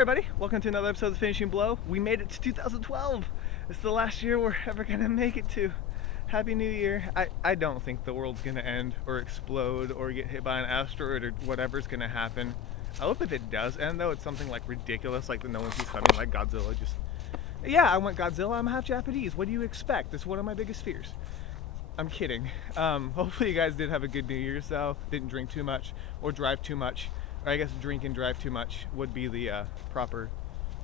everybody, welcome to another episode of The Finishing Blow. We made it to 2012. It's the last year we're ever gonna make it to. Happy New Year. I don't think the world's gonna end or explode or get hit by an asteroid or whatever's gonna happen. I hope if it does end though, it's something like ridiculous, like the no one sees coming, like Godzilla. Yeah, I went Godzilla, I'm half Japanese. What do you expect? That's one of my biggest fears. I'm kidding. Hopefully you guys did have a good New Year's though. Didn't drink too much or drive too much. Or I guess drink and drive too much would be the proper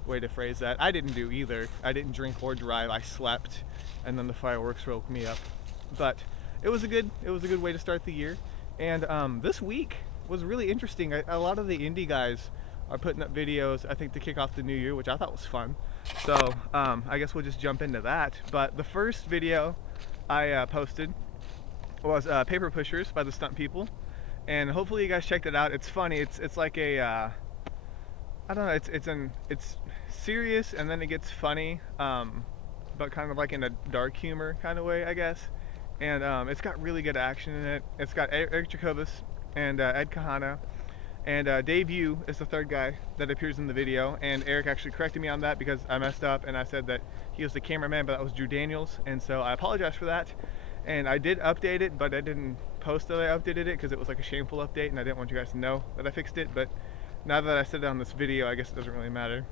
way to phrase that. I didn't do either. I didn't drink or drive. I slept, and then the fireworks woke me up. But it was a good way to start the year. And this week was really interesting. A lot of the indie guys are putting up videos, I think, to kick off the new year, which I thought was fun. So I guess we'll just jump into that. But the first video I posted was Paper Pushers by the Stunt People, and hopefully you guys checked it out. It's funny. It's like a I don't know. It's serious and then it gets funny, but kind of like in a dark humor kind of way, I guess. And it's got really good action in it. It's got Eric Jacobus and Ed Kahana. And Dave Yu is the third guy that appears in the video, and Eric actually corrected me on that because I messed up and I said that he was the cameraman, but that was Drew Daniels, and so I apologize for that. And I did update it, but I didn't post that I updated it because it was like a shameful update and I didn't want you guys to know that I fixed it, but now that I said it on this video, I guess it doesn't really matter.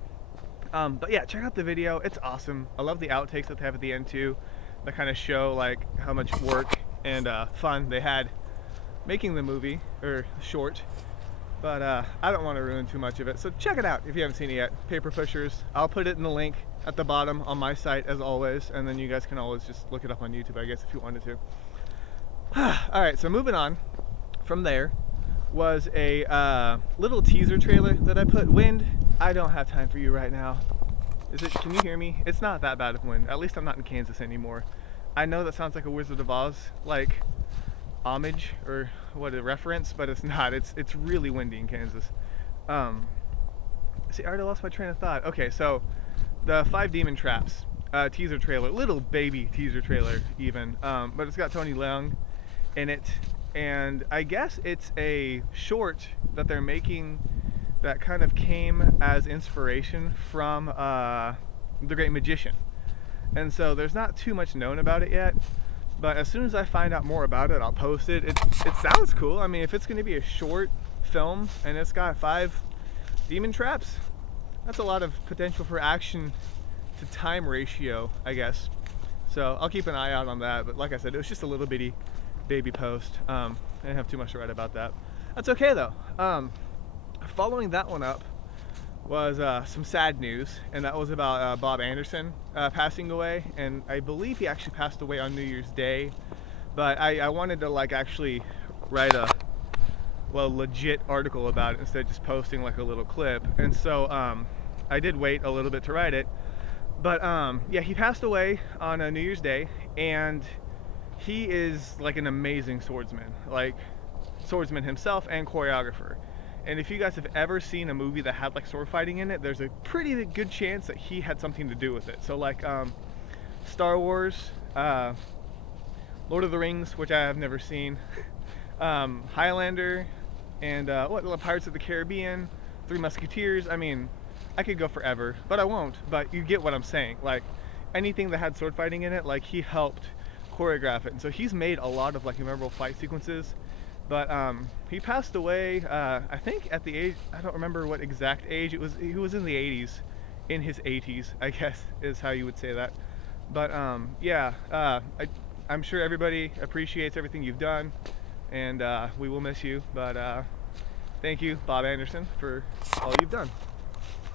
But yeah, check out the video, it's awesome. I love the outtakes that they have at the end too, that kind of show like how much work and fun they had making the movie, or short. But I don't want to ruin too much of it, so check it out if you haven't seen it yet. Paper Pushers. I'll put it in the link at the bottom on my site as always, and then you guys can always just look it up on YouTube, I guess, if you wanted to. Alright, so moving on from there was a little teaser trailer that I put. Wind, I don't have time for you right now. Can you hear me? It's not that bad of wind. At least I'm not in Kansas anymore. I know that sounds like a Wizard of Oz, like, homage or what, a reference, but it's not. It's really windy in Kansas. See, I already lost my train of thought. Okay, so the 5 Demon Traps teaser trailer, little baby teaser trailer even, but it's got Tony Leung in it, and I guess it's a short that they're making that kind of came as inspiration from The Great Magician, and so there's not too much known about it yet. But as soon as I find out more about it, I'll post it. It sounds cool. I mean, if it's going to be a short film and it's got 5 demon traps, that's a lot of potential for action to time ratio, I guess. So I'll keep an eye out on that. But like I said, it was just a little bitty baby post. I didn't have too much to write about that. That's okay though. Following that one up was some sad news, and that was about Bob Anderson passing away, and I believe he actually passed away on New Year's Day, but I wanted to like actually write a legit article about it instead of just posting like a little clip, and so I did wait a little bit to write it, but yeah, he passed away on New Year's Day, and he is like an amazing swordsman himself and choreographer. And if you guys have ever seen a movie that had like sword fighting in it, there's a pretty good chance that he had something to do with it. So like Star Wars, Lord of the Rings, which I have never seen, Highlander, and Pirates of the Caribbean, Three Musketeers. I mean, I could go forever, but I won't. But you get what I'm saying. Like anything that had sword fighting in it, like he helped choreograph it. And so he's made a lot of like memorable fight sequences. But he passed away, I think at the age, I don't remember what exact age it was. He was in the 80s, in his 80s, I guess is how you would say that. But yeah, I'm sure everybody appreciates everything you've done, and we will miss you. But thank you, Bob Anderson, for all you've done.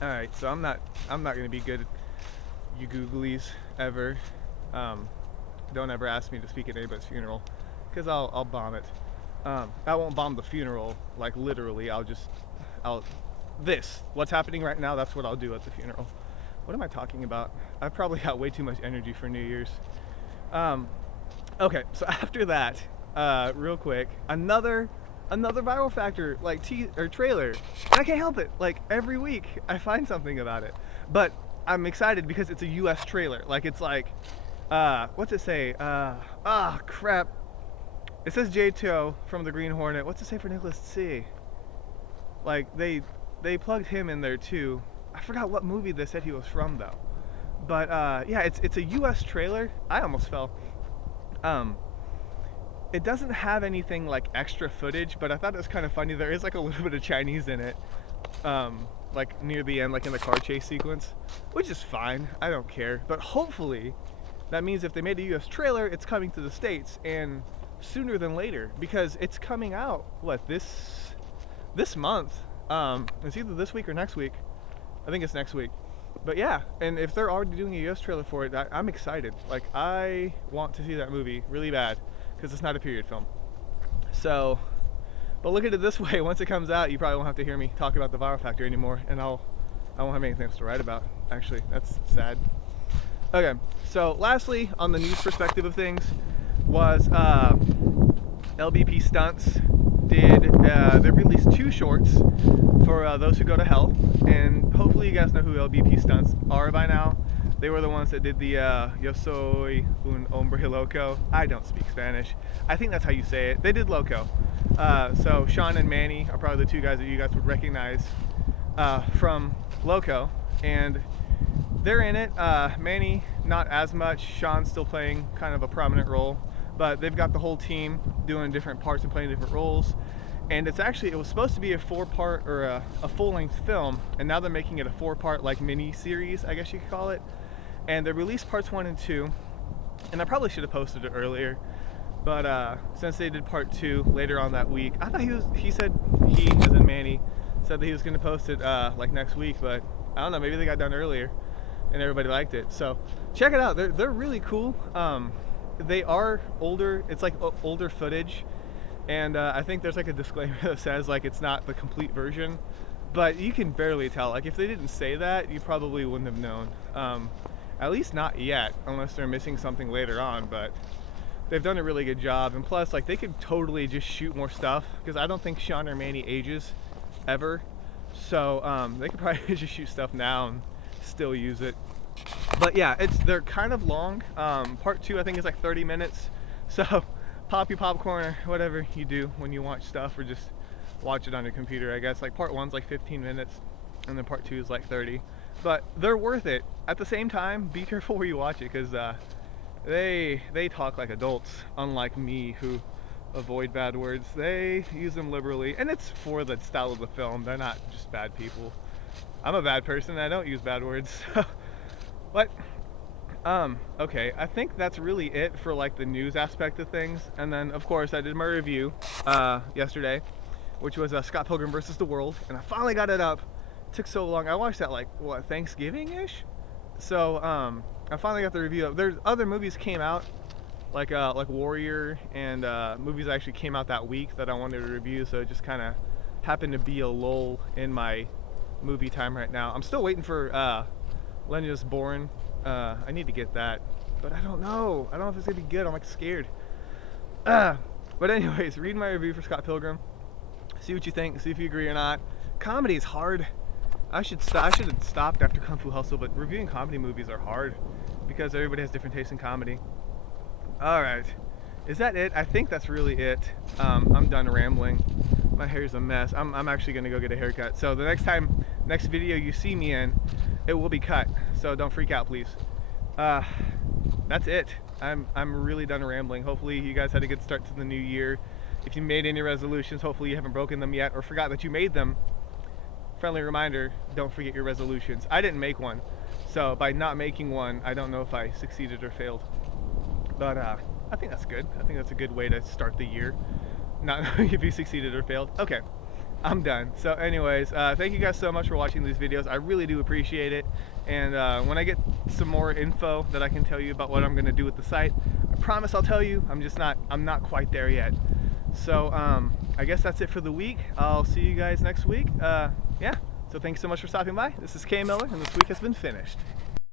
All right, so I'm not gonna be good at you googlies ever. Don't ever ask me to speak at anybody's funeral, because I'll bomb it. I won't bomb the funeral, like literally. What's happening right now, that's what I'll do at the funeral. What am I talking about? I've probably got way too much energy for New Year's. Okay, so after that, real quick, another viral factor, like trailer, and I can't help it. Like every week, I find something about it. But I'm excited because it's a U.S. trailer. Like it's like, what's it say? Crap. It says J2 from the Green Hornet. What's it say for Nicholas C? Like they plugged him in there too. I forgot what movie they said he was from though. But yeah, it's a U.S. trailer. I almost fell. Um, it doesn't have anything like extra footage, but I thought it was kind of funny. There is like a little bit of Chinese in it, like near the end, like in the car chase sequence, which is fine. I don't care. But hopefully, that means if they made a U.S. trailer, it's coming to the States and sooner than later, because it's coming out this month. It's either this week or next week. I think it's next week. But yeah, and if they're already doing a US trailer for it, I'm excited. Like, I want to see that movie really bad, because it's not a period film. So, but look at it this way, once it comes out, you probably won't have to hear me talk about the Viral Factor anymore, and I won't have anything else to write about, actually. That's sad. Okay, so lastly, on the news perspective of things, was LBP Stunts they released 2 shorts for Those Who Go to Hell, and hopefully you guys know who LBP Stunts are by now. They were the ones that did the Yo Soy Un Hombre Loco. I don't speak Spanish. I think that's how you say it. They did Loco. So Sean and Manny are probably the 2 guys that you guys would recognize from Loco, and they're in it. Manny, not as much. Sean's still playing kind of a prominent role, but they've got the whole team doing different parts and playing different roles. And it was supposed to be a 4-part or a full-length film, and now they're making it a 4-part like mini series, I guess you could call it. And they released parts 1 and 2, and I probably should have posted it earlier, but since they did part 2 later on that week, I thought he said he, as in Manny, said that he was going to post it like next week, but I don't know, maybe they got done earlier and everybody liked it. So check it out. They're really cool. They are older. It's like older footage, and I think there's like a disclaimer that says like it's not the complete version, but you can barely tell. Like, if they didn't say that, you probably wouldn't have known. At least not yet, unless they're missing something later on. But they've done a really good job, and plus, like, they could totally just shoot more stuff, because I don't think Sean or Manny ages ever. So they could probably just shoot stuff now and still use it. But yeah, they're kind of long. Part 2 I think is like 30 minutes. So pop your popcorn or whatever you do when you watch stuff, or just watch it on your computer, I guess. Like, part 1's like 15 minutes, and then part 2 is like 30. But they're worth it. At the same time, be careful where you watch it, because they talk like adults, unlike me, who avoid bad words. They use them liberally, and it's for the style of the film. They're not just bad people. I'm a bad person, I don't use bad words. But okay, I think that's really it for like the news aspect of things. And then of course I did my review yesterday, which was Scott Pilgrim vs. the World, and I finally got it up. It took so long. I watched that like Thanksgiving-ish. So I finally got the review up. There's other movies came out, like Warrior, and movies that actually came out that week that I wanted to review, so it just kind of happened to be a lull in my movie time right now. I'm still waiting for Lenya's Born. I need to get that, but I don't know if it's gonna be good. I'm like scared. But anyways, read my review for Scott Pilgrim, see what you think, see if you agree or not. Comedy is hard. I should have stopped after Kung Fu Hustle, but reviewing comedy movies are hard because everybody has different tastes in comedy. Alright, is that it? I think that's really it. I'm done rambling. My hair's a mess. I'm actually gonna go get a haircut. So the next video you see me in, it will be cut. So don't freak out, please. That's it. I'm really done rambling. Hopefully you guys had a good start to the new year. If you made any resolutions, hopefully you haven't broken them yet or forgot that you made them. Friendly reminder, don't forget your resolutions. I didn't make one, so by not making one, I don't know if I succeeded or failed. But I think that's good. I think that's a good way to start the year, not knowing if you succeeded or failed. Okay, I'm done. So anyways, thank you guys so much for watching these videos. I really do appreciate it. And when I get some more info that I can tell you about what I'm gonna do with the site, I promise I'll tell you. I'm not quite there yet. So I guess that's it for the week. I'll see you guys next week. Yeah, so thanks so much for stopping by. This is K Miller, and this week has been finished.